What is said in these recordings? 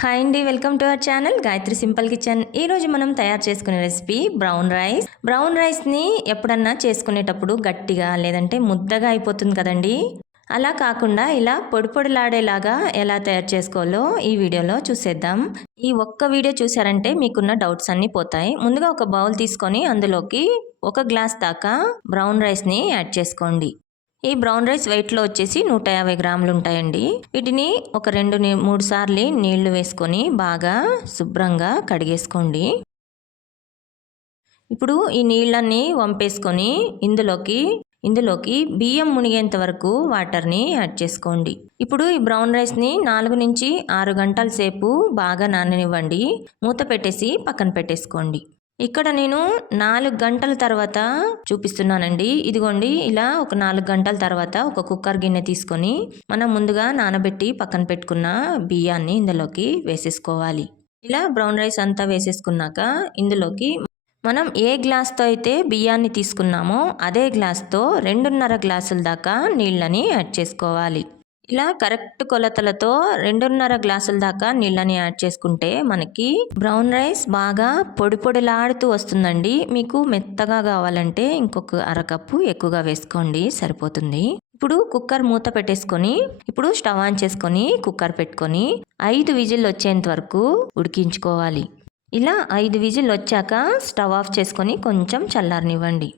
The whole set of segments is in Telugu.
హాయ్ అండి welcome to our channel Gayatri simple kitchen. ఈరోజు మనం తయారు చేసుకునే రెసిపీ బ్రౌన్ రైస్. బ్రౌన్ రైస్ని ఎప్పుడన్నా చేసుకునేటప్పుడు గట్టిగా లేదంటే ముద్దగా అయిపోతుంది కదండి. అలా కాకుండా ఇలా పొడి పొడిలాడేలాగా ఎలా తయారు చేసుకోవాలో ఈ వీడియోలో చూసేద్దాం. ఈ ఒక్క వీడియో చూసారంటే మీకున్న డౌట్స్ అన్నీ పోతాయి. ముందుగా ఒక బౌల్ తీసుకొని అందులోకి ఒక గ్లాస్ దాకా బ్రౌన్ రైస్ని యాడ్ చేసుకోండి. ఈ బ్రౌన్ రైస్ వెయిట్లో వచ్చేసి నూట యాభై గ్రాములు ఉంటాయండి. వీటిని ఒక రెండు మూడు సార్లు నీళ్ళు వేసుకొని బాగా శుభ్రంగా కడిగేసుకోండి. ఇప్పుడు ఈ నీళ్ళన్నీ వంపేసుకొని ఇందులోకి ఇందులోకి బియ్యం మునిగేంత వరకు వాటర్ని యాడ్ చేసుకోండి. ఇప్పుడు ఈ బ్రౌన్ రైస్ని నాలుగు నుంచి ఆరు గంటల సేపు బాగా నాననివ్వండి. మూత పెట్టేసి పక్కన పెట్టేసుకోండి. ఇక్కడ నేను నాలుగు గంటల తర్వాత చూపిస్తున్నానండి. ఇదిగోండి ఇలా ఒక నాలుగు గంటల తర్వాత ఒక కుక్కర్ గిన్నె తీసుకొని మనం ముందుగా నానబెట్టి పక్కన పెట్టుకున్న బియ్యాన్ని ఇందులోకి వేసేసుకోవాలి. ఇలా బ్రౌన్ రైస్ అంతా వేసేసుకున్నాక ఇందులోకి మనం ఏ గ్లాస్తో అయితే బియ్యాన్ని తీసుకున్నామో అదే గ్లాస్తో రెండున్నర గ్లాసుల దాకా నీళ్ళని యాడ్ చేసుకోవాలి. ఇలా కరెక్ట్ కొలతలతో రెండున్నర గ్లాసుల దాకా నీళ్ళని యాడ్ చేసుకుంటే మనకి బ్రౌన్ రైస్ బాగా పొడి పొడిలాడుతూ వస్తుందండి. మీకు మెత్తగా కావాలంటే ఇంకొక అరకప్పు ఎక్కువగా వేసుకోండి సరిపోతుంది. ఇప్పుడు కుక్కర్ మూత పెట్టేసుకొని ఇప్పుడు స్టవ్ ఆన్ చేసుకొని కుక్కర్ పెట్టుకొని ఐదు విజిల్ వచ్చేంత వరకు ఉడికించుకోవాలి. ఇలా ఐదు విజిల్ వచ్చాక స్టవ్ ఆఫ్ చేసుకొని కొంచెం చల్లారనివ్వండి.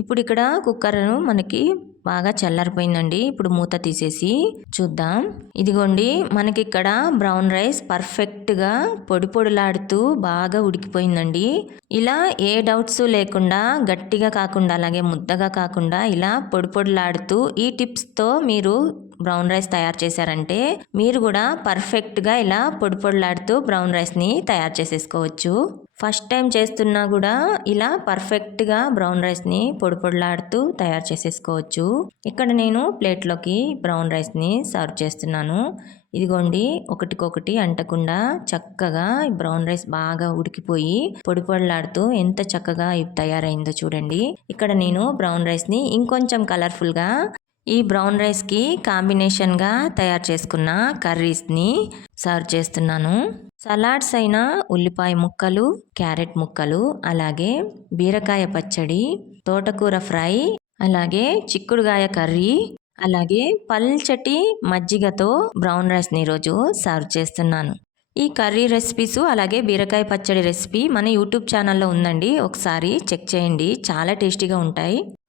ఇప్పుడు ఇక్కడ కుక్కర్ను మనకి బాగా చల్లారిపోయిందండి. ఇప్పుడు మూత తీసేసి చూద్దాం. ఇదిగోండి మనకి ఇక్కడ బ్రౌన్ రైస్ పర్ఫెక్ట్గా పొడి పొడిలాడుతూ బాగా ఉడికిపోయిందండి. ఇలా ఏ డౌట్స్ లేకుండా గట్టిగా కాకుండా అలాగే ముద్దగా కాకుండా ఇలా పొడి పొడిలాడుతూ ఈ టిప్స్తో మీరు బ్రౌన్ రైస్ తయారు చేశారంటే మీరు కూడా పర్ఫెక్ట్గా ఇలా పొడి పొడిలాడుతూ బ్రౌన్ రైస్ని తయారు చేసేసుకోవచ్చు. ఫస్ట్ టైం చేస్తున్నా కూడా ఇలా పర్ఫెక్ట్గా బ్రౌన్ రైస్ని పొడి పొడిలాడుతూ తయారు చేసేసుకోవచ్చు. ఇక్కడ నేను ప్లేట్లోకి బ్రౌన్ రైస్ని సర్వ్ చేస్తున్నాను. ఇదిగోండి ఒకటికొకటి అంటకుండా చక్కగా బ్రౌన్ రైస్ బాగా ఉడికిపోయి పొడి పొడిలాడుతూ ఎంత చక్కగా తయారైందో చూడండి. ఇక్కడ నేను బ్రౌన్ రైస్ని ఇంకొంచెం కలర్ఫుల్గా ఈ బ్రౌన్ రైస్కి కాంబినేషన్గా తయారు చేసుకున్న కర్రీస్ని సర్వ్ చేస్తున్నాను. సలాడ్స్ అయిన ఉల్లిపాయ ముక్కలు క్యారెట్ ముక్కలు అలాగే బీరకాయ పచ్చడి తోటకూర ఫ్రై అలాగే చిక్కుడుగాయ కర్రీ అలాగే పల్చటి మజ్జిగతో బ్రౌన్ రైస్ని ఈరోజు సర్వ్ చేస్తున్నాను. ఈ కర్రీ రెసిపీస్ అలాగే బీరకాయ పచ్చడి రెసిపీ మన యూట్యూబ్ ఛానల్లో ఉందండి. ఒకసారి చెక్ చేయండి. చాలా టేస్టీగా ఉంటాయి.